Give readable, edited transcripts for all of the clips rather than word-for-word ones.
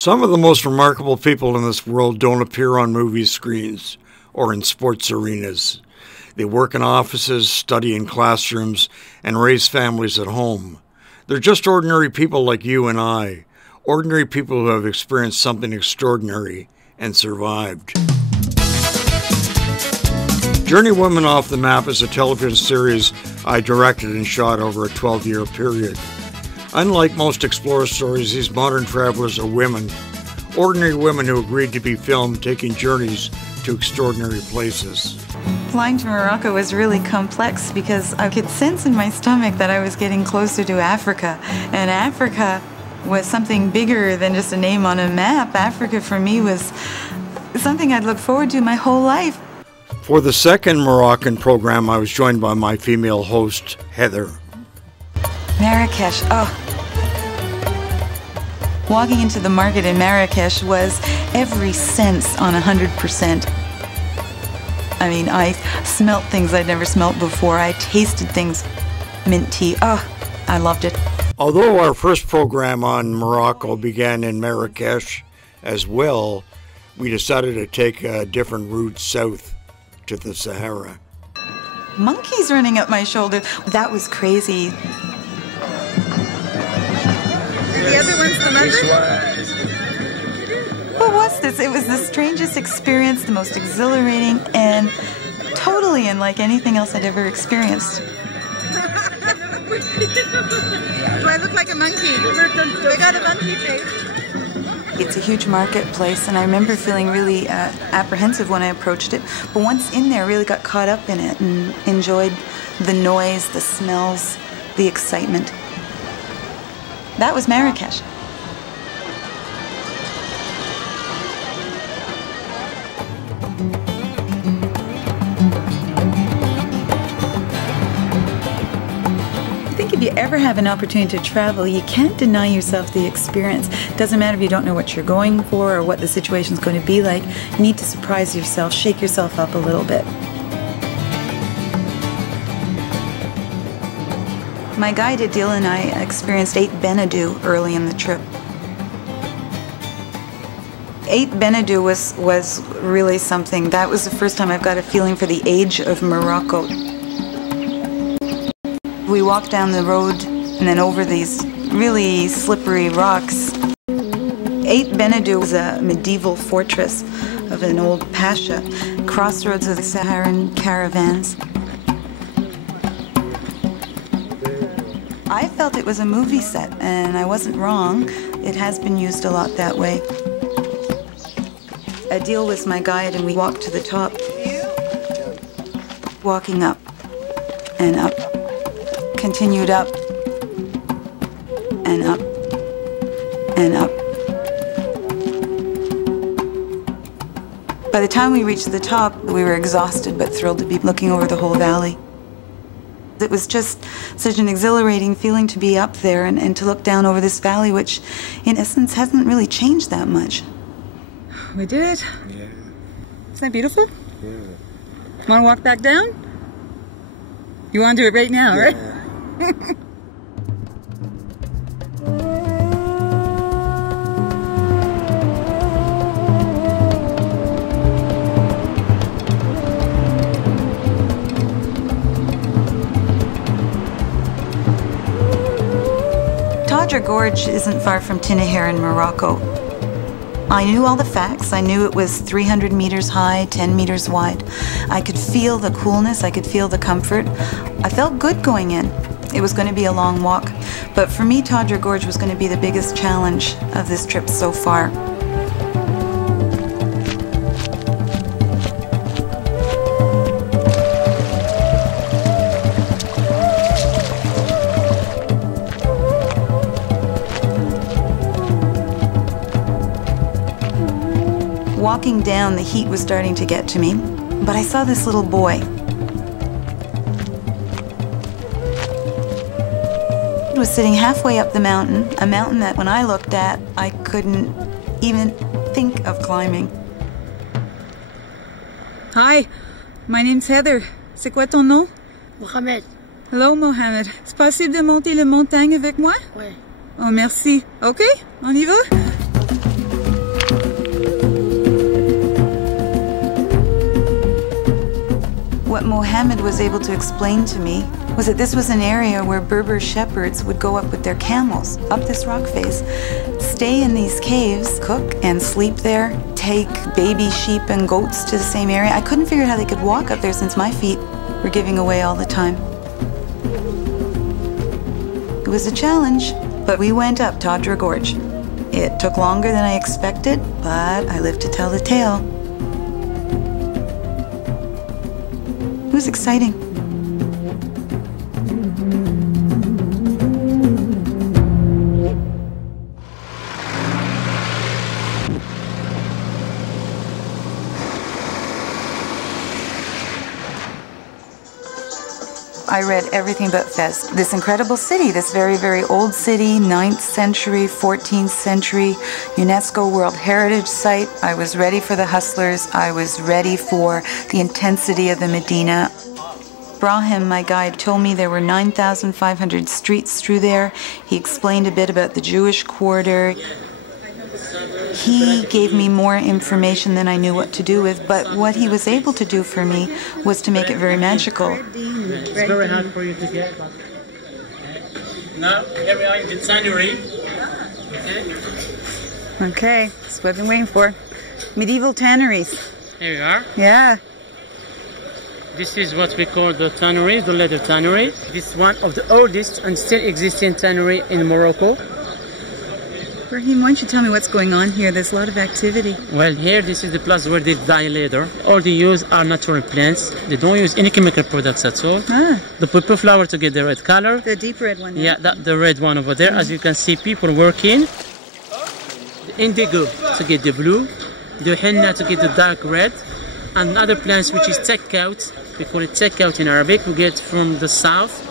Some of the most remarkable people in this world don't appear on movie screens or in sports arenas. They work in offices, study in classrooms, and raise families at home. They're just ordinary people like you and I, ordinary people who have experienced something extraordinary and survived. Journey Women Off the Map is a television series I directed and shot over a 12-year period. Unlike most explorer stories, these modern travelers are women, ordinary women who agreed to be filmed taking journeys to extraordinary places. Flying to Morocco was really complex because I could sense in my stomach that I was getting closer to Africa. And Africa was something bigger than just a name on a map. Africa for me was something I'd look forward to my whole life. For the second Moroccan program, I was joined by my female host, Heather. Marrakesh, oh. Walking into the market in Marrakesh was every sense on 100%. I mean, I smelt things I'd never smelt before. I tasted things. Mint tea, oh, I loved it. Although our first program on Morocco began in Marrakesh as well, we decided to take a different route south to the Sahara. Monkeys running up my shoulder, that was crazy. The other one's the mother? What was this? It was the strangest experience, the most exhilarating, and totally unlike anything else I'd ever experienced. Do I look like a monkey? I got a monkey face. It's a huge marketplace, and I remember feeling really apprehensive when I approached it, but once in there, I really got caught up in it and enjoyed the noise, the smells, the excitement. That was Marrakesh. I think if you ever have an opportunity to travel, you can't deny yourself the experience. It doesn't matter if you don't know what you're going for or what the situation's going to be like. You need to surprise yourself, shake yourself up a little bit. My guide Adil and I experienced 8 Benadou early in the trip. 8 Benadou was really something. That was the first time I've got a feeling for the age of Morocco. We walked down the road and then over these really slippery rocks. 8 Benadou was a medieval fortress of an old pasha, crossroads of the Saharan caravans. I felt it was a movie set, and I wasn't wrong. It has been used a lot that way. Adil was my guide, and we walked to the top. Walking up and up, continued up and up and up. By the time we reached the top, we were exhausted but thrilled to be looking over the whole valley. It was just such an exhilarating feeling to be up there and to look down over this valley, which in essence hasn't really changed that much. We did it. Yeah. Isn't that beautiful? Yeah. Want to walk back down? You want to do it right now, right? Tadra Gorge isn't far from Tinahar in Morocco. I knew all the facts. I knew it was 300 meters high, 10 meters wide. I could feel the coolness, I could feel the comfort. I felt good going in. It was going to be a long walk, but for me, Tadra Gorge was going to be the biggest challenge of this trip so far. Walking down, the heat was starting to get to me, but I saw this little boy. He was sitting halfway up the mountain, a mountain that when I looked at, I couldn't even think of climbing. Hi, my name's Heather. C'est quoi ton nom? Mohamed. Hello, Mohamed. C'est possible de monter la montagne avec moi? Ouais. Oh, merci. OK, on y va? Mohammed was able to explain to me was that this was an area where Berber shepherds would go up with their camels, up this rock face, stay in these caves, cook and sleep there, take baby sheep and goats to the same area. I couldn't figure out how they could walk up there since my feet were giving away all the time. It was a challenge, but we went up Tadra Gorge. It took longer than I expected, but I lived to tell the tale. It was exciting. I read everything about Fez. This incredible city, this very, very old city, 9th century, 14th century, UNESCO World Heritage Site. I was ready for the hustlers. I was ready for the intensity of the Medina. Brahim, my guide, told me there were 9,500 streets through there. He explained a bit about the Jewish quarter. He gave me more information than I knew what to do with, but what he was able to do for me was to make it very magical. It's very hard for you to get. Now, here we are in the tannery. Okay, that's what I've been waiting for. Medieval tanneries. Here we are. Yeah. This is what we call the tannery, the leather tannery. This is one of the oldest and still existing tannery in Morocco. Brahim, why don't you tell me what's going on here? There's a lot of activity. Well, here, this is the place where they dye leather. All they use are natural plants. They don't use any chemical products at all. Ah. The purple flower to get the red color. The deep red one. Yeah, the red one over there. As you can see, people working. The indigo to get the blue. The henna to get the dark red. And other plants, which is tekout. We call it tekout in Arabic. We get from the south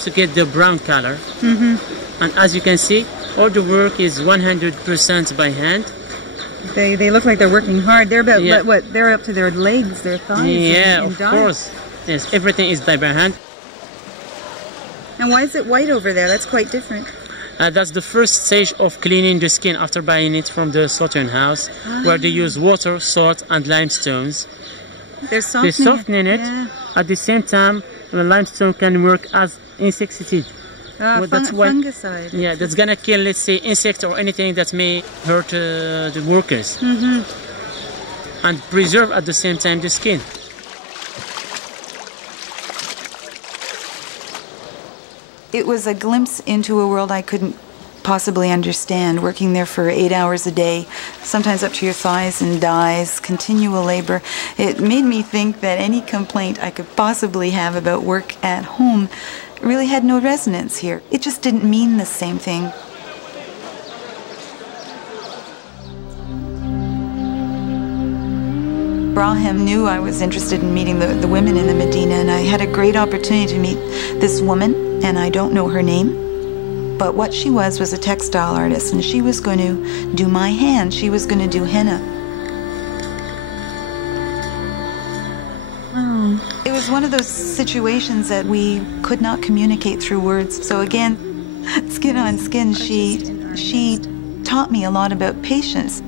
to get the brown color. Mm-hmm. And as you can see, all the work is 100% by hand. They look like they're working hard. They're about what? They're up to their legs, their thighs. Yeah, of course. Yes, everything is done by hand. And why is it white over there? That's quite different. That's the first stage of cleaning the skin after buying it from the slaughterhouse, where they use water, salt, and limestones. They're softening it. Yeah. At the same time, the limestone can work as insecticide. Fungicide. Yeah, that's gonna kill, let's say, insects or anything that may hurt the workers. Mm-hmm. And preserve at the same time the skin. It was a glimpse into a world I couldn't possibly understand, working there for 8 hours a day, sometimes up to your thighs in dyes, continual labor. It made me think that any complaint I could possibly have about work at home really had no resonance here. It just didn't mean the same thing. Brahim knew I was interested in meeting the women in the Medina, and I had a great opportunity to meet this woman, and I don't know her name, but what she was a textile artist, and she was going to do my hand. She was going to do henna. It was one of those situations that we could not communicate through words. So again, skin on skin, she taught me a lot about patience.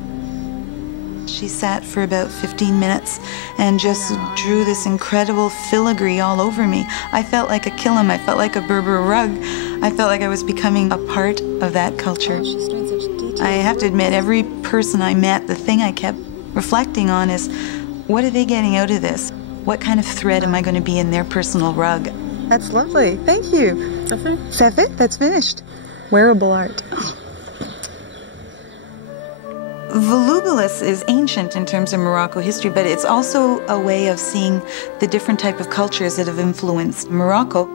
She sat for about 15 minutes and just drew this incredible filigree all over me. I felt like a kilim, I felt like a Berber rug. I felt like I was becoming a part of that culture. I have to admit, every person I met, the thing I kept reflecting on is, what are they getting out of this? What kind of thread am I going to be in their personal rug? That's lovely. Thank you. That's it? That's finished. Wearable art. Volubilis is ancient in terms of Morocco history, but it's also a way of seeing the different type of cultures that have influenced Morocco.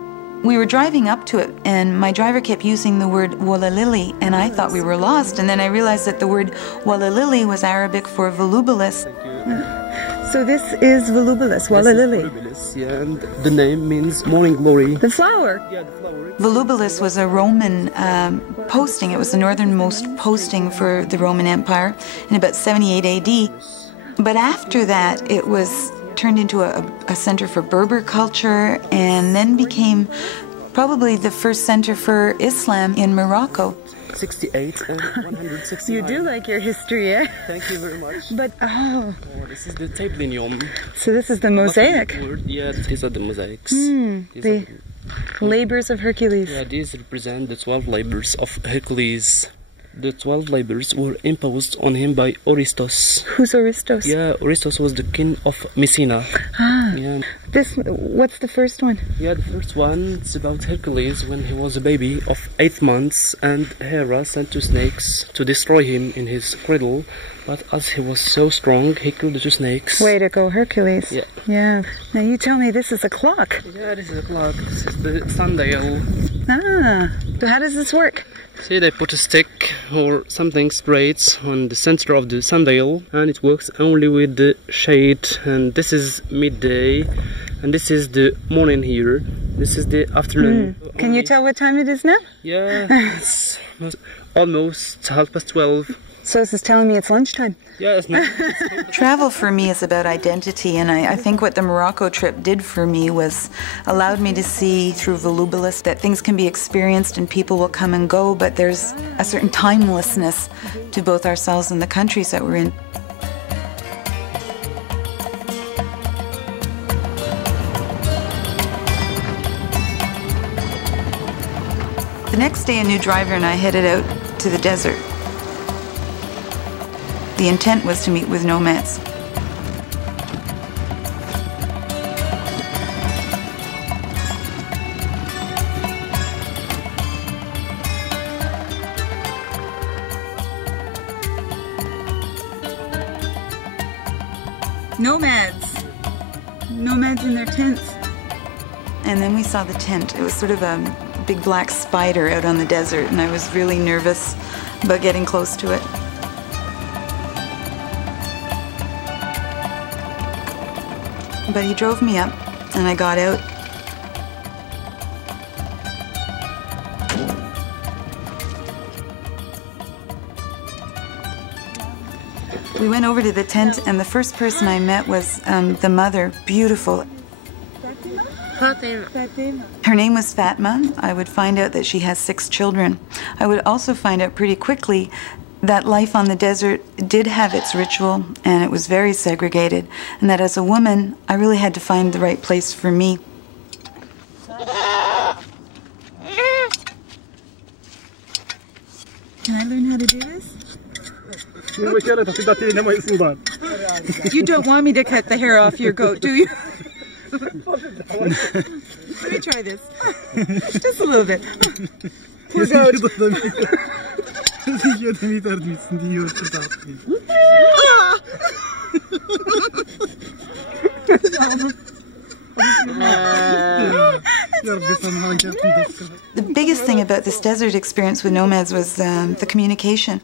We were driving up to it, and my driver kept using the word walalili, and I thought we were lost, and then I realized that the word walalili was Arabic for volubilis. So this is volubilis, walalili. Yeah, and the name means morning glory. The flower. Yeah, the flower. Volubilis was a Roman posting. It was the northernmost posting for the Roman Empire in about 78 AD. But after that, it was turned into a center for Berber culture, and then became probably the first center for Islam in Morocco. 168 and 169. You do like your history, eh? Thank you very much. But, oh. This is the tablinium. So this is the mosaic. Yeah, these are the mosaics. The labors of Hercules. Yeah, these represent the 12 labors of Hercules. The 12 labors were imposed on him by Orestes. Who's Orestes? Yeah, Orestes was the king of Messina. Ah. Yeah. What's the first one? Yeah, the first one is about Hercules when he was a baby of 8 months, and Hera sent 2 snakes to destroy him in his cradle. But as he was so strong, he killed the 2 snakes. Way to go, Hercules. Yeah. Yeah. Now you tell me this is a clock. Yeah, this is a clock. This is the sundial. Ah. So how does this work? See, they put a stick or something straight on the center of the sundial, and it works only with the shade. And this is midday, and this is the morning here. This is the afternoon. Can you tell what time it is now? Yeah, it's almost 12:30. So this is telling me it's lunchtime. Yeah, it's not. Travel for me is about identity, and I think what the Morocco trip did for me was allowed me to see through volubilis that things can be experienced and people will come and go, but there's a certain timelessness to both ourselves and the countries that we're in. The next day, a new driver and I headed out to the desert. The intent was to meet with nomads. Nomads. Nomads in their tents. And then we saw the tent. It was sort of a big black spider out on the desert, and I was really nervous about getting close to it. But he drove me up, and I got out. We went over to the tent, and the first person I met was the mother, beautiful. Her name was Fatma. I would find out that she has 6 children. I would also find out pretty quickly that life on the desert did have its ritual, and it was very segregated, and that as a woman, I really had to find the right place for me. Can I learn how to do this? You don't want me to cut the hair off your goat, do you? Let me try this. Just a little bit. Poor goat. The biggest thing about this desert experience with nomads was the communication.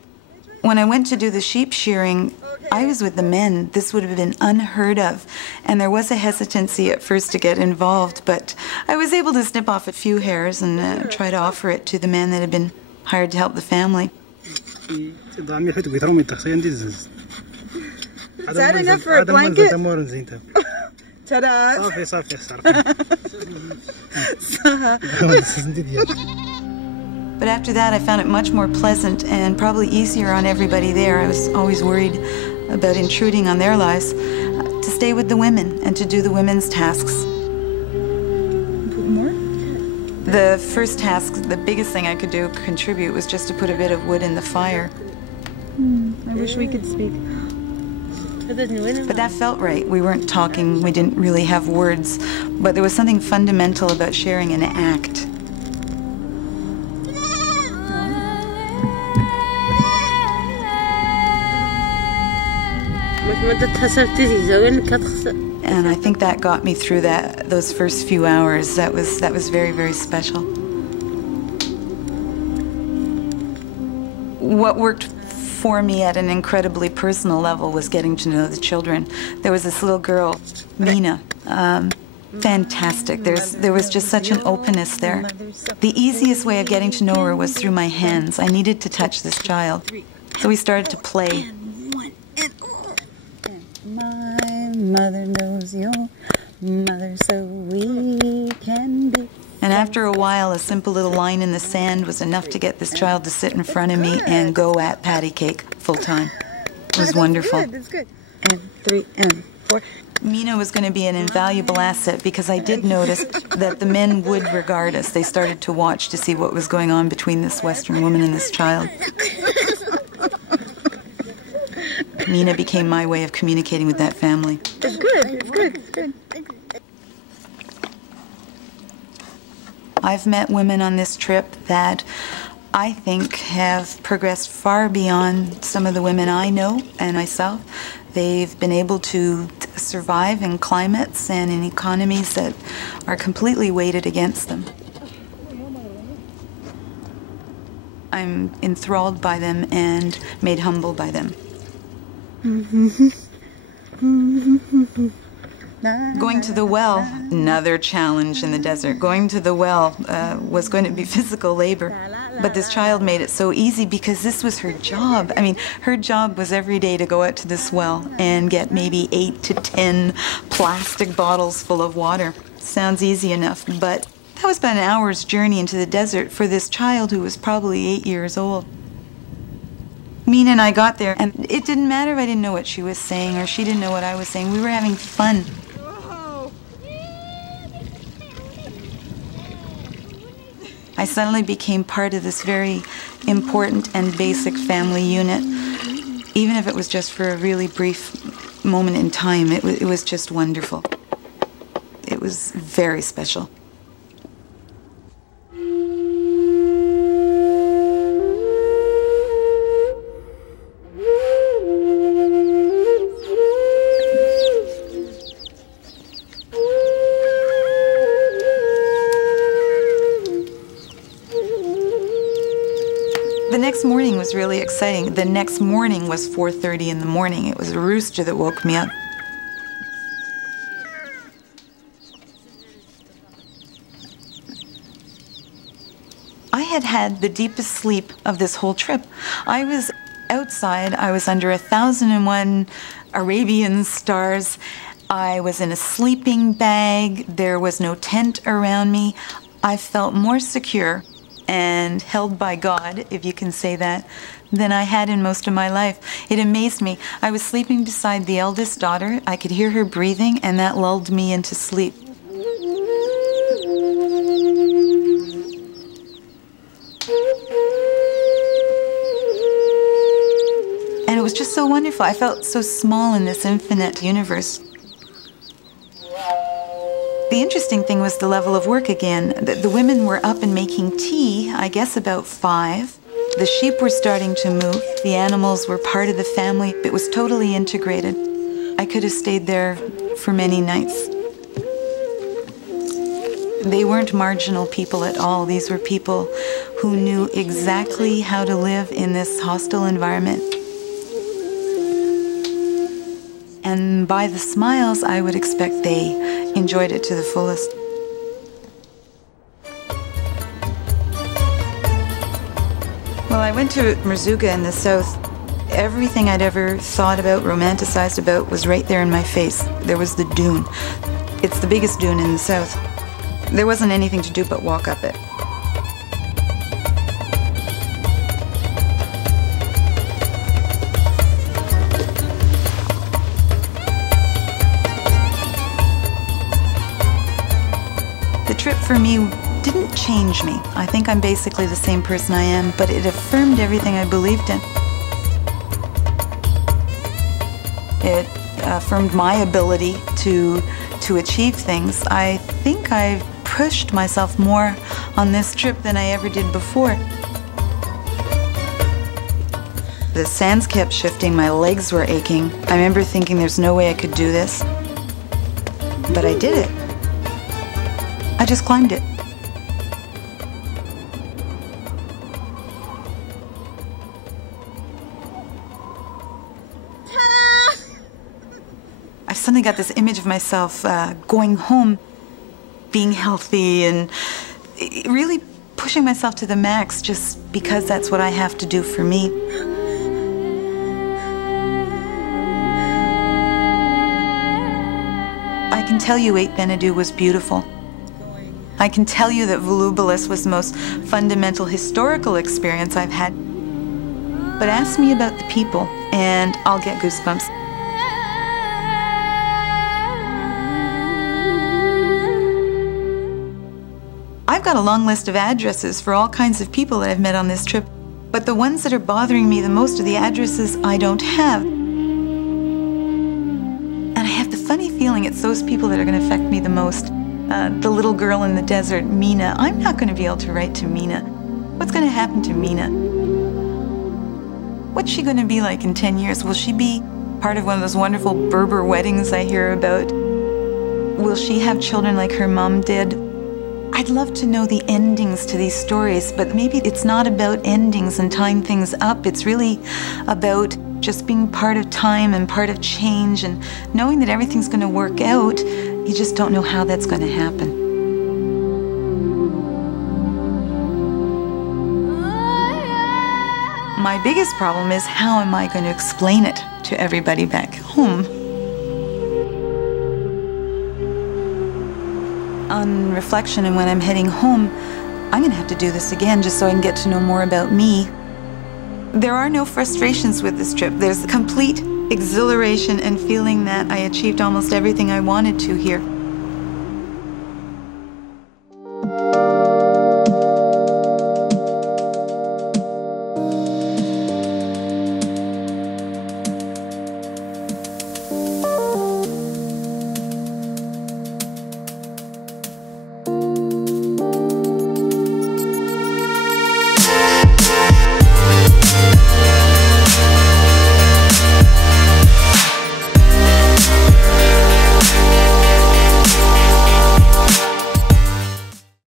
When I went to do the sheep shearing, I was with the men. This would have been unheard of, and there was a hesitancy at first to get involved, but I was able to snip off a few hairs and try to offer it to the men that had been hired to help the family. Is that enough for a blanket? Ta-da! But after that, I found it much more pleasant and probably easier on everybody there. I was always worried about intruding on their lives, to stay with the women and to do the women's tasks. Put more? The first task, the biggest thing I could do, contribute, was just to put a bit of wood in the fire. I wish we could speak. But that felt right. We weren't talking, we didn't really have words, but there was something fundamental about sharing an act. And I think that got me through those first few hours. That was very, very special. What worked for me at an incredibly personal level was getting to know the children. There was this little girl, Mina, fantastic. There was just such an openness there. The easiest way of getting to know her was through my hands. I needed to touch this child. So we started to play. My mother knows your mother, so we can be And after a while, a simple little line in the sand was enough to get this child to sit in front of me and go at patty cake full time. It was wonderful. That's good. And 3 and 4. Mina was going to be an invaluable asset because I did notice that the men would regard us. They started to watch to see what was going on between this Western woman and this child. Mina became my way of communicating with that family. It's good. It's good. It's good. I've met women on this trip that I think have progressed far beyond some of the women I know and myself. They've been able to survive in climates and in economies that are completely weighted against them. I'm enthralled by them and made humble by them. Going to the well, another challenge in the desert. Going to the well was going to be physical labor, but this child made it so easy because this was her job. I mean, her job was every day to go out to this well and get maybe 8 to 10 plastic bottles full of water. Sounds easy enough, but that was about an hour's journey into the desert for this child who was probably 8 years old. Mina and I got there, and it didn't matter if I didn't know what she was saying or she didn't know what I was saying. We were having fun. I suddenly became part of this very important and basic family unit. Even if it was just for a really brief moment in time, it was just wonderful. It was very special. The next morning was really exciting. The next morning was 4:30 in the morning. It was a rooster that woke me up. I had had the deepest sleep of this whole trip. I was outside. I was under 1,001 Arabian stars. I was in a sleeping bag. There was no tent around me. I felt more secure and held by God, if you can say that, than I had in most of my life. It amazed me. I was sleeping beside the eldest daughter. I could hear her breathing, and that lulled me into sleep. And it was just so wonderful. I felt so small in this infinite universe. The interesting thing was the level of work again. The women were up and making tea, I guess about 5. The sheep were starting to move. The animals were part of the family. It was totally integrated. I could have stayed there for many nights. They weren't marginal people at all. These were people who knew exactly how to live in this hostile environment. And by the smiles, I would expect they enjoyed it to the fullest. Well, I went to Merzouga in the south. Everything I'd ever thought about, romanticized about, was right there in my face. There was the dune. It's the biggest dune in the south. There wasn't anything to do but walk up it. The trip for me didn't change me. I think I'm basically the same person I am, but it affirmed everything I believed in. It affirmed my ability to achieve things. I think I've pushed myself more on this trip than I ever did before. The sands kept shifting, my legs were aching. I remember thinking there's no way I could do this, but I did it. I just climbed it. I've suddenly got this image of myself going home, being healthy, and really pushing myself to the max just because that's what I have to do for me. I can tell you 8 Benedou was beautiful. I can tell you that Volubilis was the most fundamental historical experience I've had. But ask me about the people, and I'll get goosebumps. I've got a long list of addresses for all kinds of people that I've met on this trip, but the ones that are bothering me the most are the addresses I don't have. And I have the funny feeling it's those people that are going to affect me the most. The little girl in the desert, Mina. I'm not going to be able to write to Mina. What's going to happen to Mina? What's she going to be like in 10 years? Will she be part of one of those wonderful Berber weddings I hear about? Will she have children like her mom did? I'd love to know the endings to these stories, but maybe it's not about endings and tying things up. It's really about just being part of time and part of change and knowing that everything's going to work out. You just don't know how that's going to happen. My biggest problem is how am I going to explain it to everybody back home? On reflection and when I'm heading home, I'm going to have to do this again just so I can get to know more about me. There are no frustrations with this trip. There's complete exhilaration and feeling that I achieved almost everything I wanted to here.